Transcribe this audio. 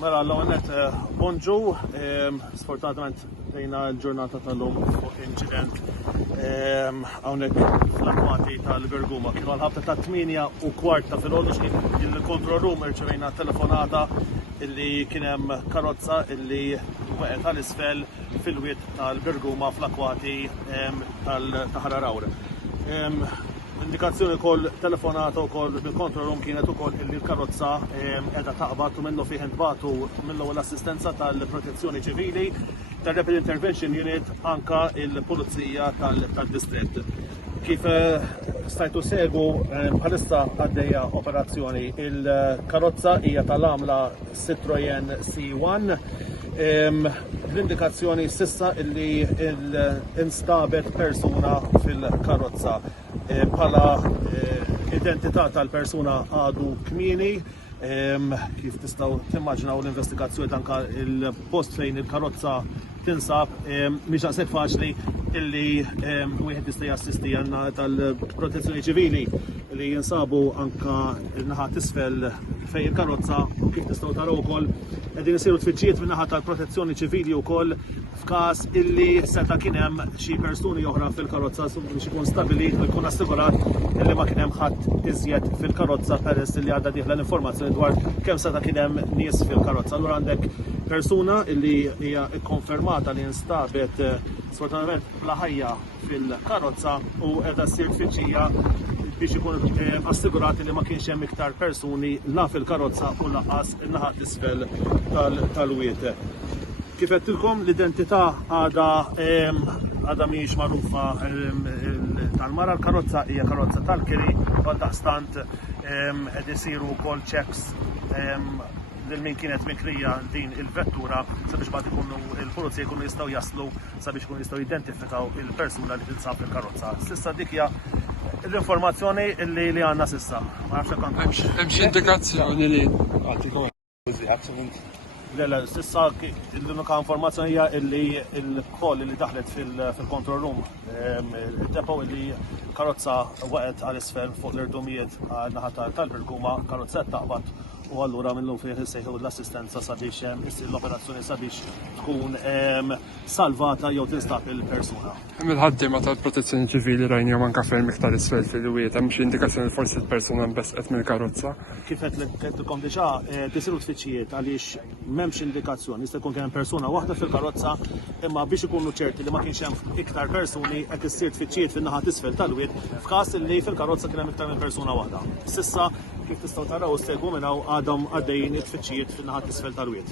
Mela l-għonet bonġu, sfortunatament dejna l-ġurnata tal-lum fuq incident għawnek fl-akwati tal-Berguma. Kienu għal-ħabta ta' 8:15 fil-ħodu xkien il-control room irċevejna telefonata illi kienem karozza illi weqet għal-isfel fil-wiet tal-Berguma fl-akwati tal-Ħararawre. Indikazzjoni kol telefonata u kol bil-control room kienet u kol illi l-karozza edha taqbat u minnu fiħen batu minnu l-assistenza tal-protezzjoni ċivili, tal-Rapid Intervention Unit, anka il-Pulizija tal-Distret. Kif stajtu segu bħalissa għaddeja operazzjoni, il-karozza hija tal-għamla Citroen C1. L-indikazzjoni sissa illi instabet persuna fil-karozza. Pala identità tal-persuna għadu kmini, kif tistaw timmaġinaw l-investigazzjoni tanka il-post fejn il-karozza tinsab, miex għasib faċli illi wieħed jista' jassisti għanna tal-protezzjoni ċivili li jinsabu anka il-naħa tisfel fejn il-karozza u kif tistaw taraw ukoll qegħdin isiru tfittxijiet min-naħa tal-protezzjoni ċivili wkoll f'każ illi seta' kien hemm xi persuni oħra fil-karozza biex ikun stabilit u jkun assigurat illi ma kien hemm ħadd iżjed fil-karozza peress li għadha dieħla l-informazzjoni dwar kemm seta' kien hemm nies fil-karozza. Allura għandek persuna illi hija kkonfermata li instabet sfortunatament bla ħajja fil-karozza u qiegħda ssir tfittxija biex ikun assigurati li ma kienx hemm iktar persuni la fil-karozza u laqqas in-naħa t'isfel tal-wiet. Kif qedtilkom l-identità għadha mhijiex magħrufa tal-mara, l-karozza hija karozza tal-kiri, għaldaqstant qed isiru wkoll checks lil min kienet mikrija din il-vettura sabiex bagħad ikunu il-pulizija jkunu jistgħu jaslu sabiex ikunu jistgħu jidentifikaw il-persuna li tinsab fil-karozza. S'issa dik hija l-informazzjoni li għandna s'issa. Ma nafx hekk hemm xi indikazzjoni li għatikom Lele, s'issa l-unika informazzjoni hija illi l-koll li daħlet fil-control room depo illi karozza waqgħet għal-isfel fuq l-irdumijiet għal-naħa tal-Berguma, karozza taqbad u allura minnu fih issejħu l-assistenza sabiex issir l-operazzjoni sabiex tkun salvata jew tinstab il-persuna. Hemm il-ħaddiema tal-protezzjoni ċivili rajnihom anke ferm iktar isfel fil-wiet, hemm xi indikazzjoni forsi l-persuna nbesqet mill-karozza. Kif qedtilkom diġà tisiru tfittxijiet għaliex m'hemmx indikazzjoni, jista' jkun kien hemm persuna waħda fil-karozza, imma biex ikunu ċerti li ma kienx hemm iktar persuni qed issir tfittxijiet fin-naħa t'isfel tal-wiet f'każ li fil-karozza kien hemm iktar minn persuna waħda. S'issa kif tistgħu taraw segwu minn hawn għadhom għaddejjin it-tfittxijiet fin-naħa t'isfel tal-wiet.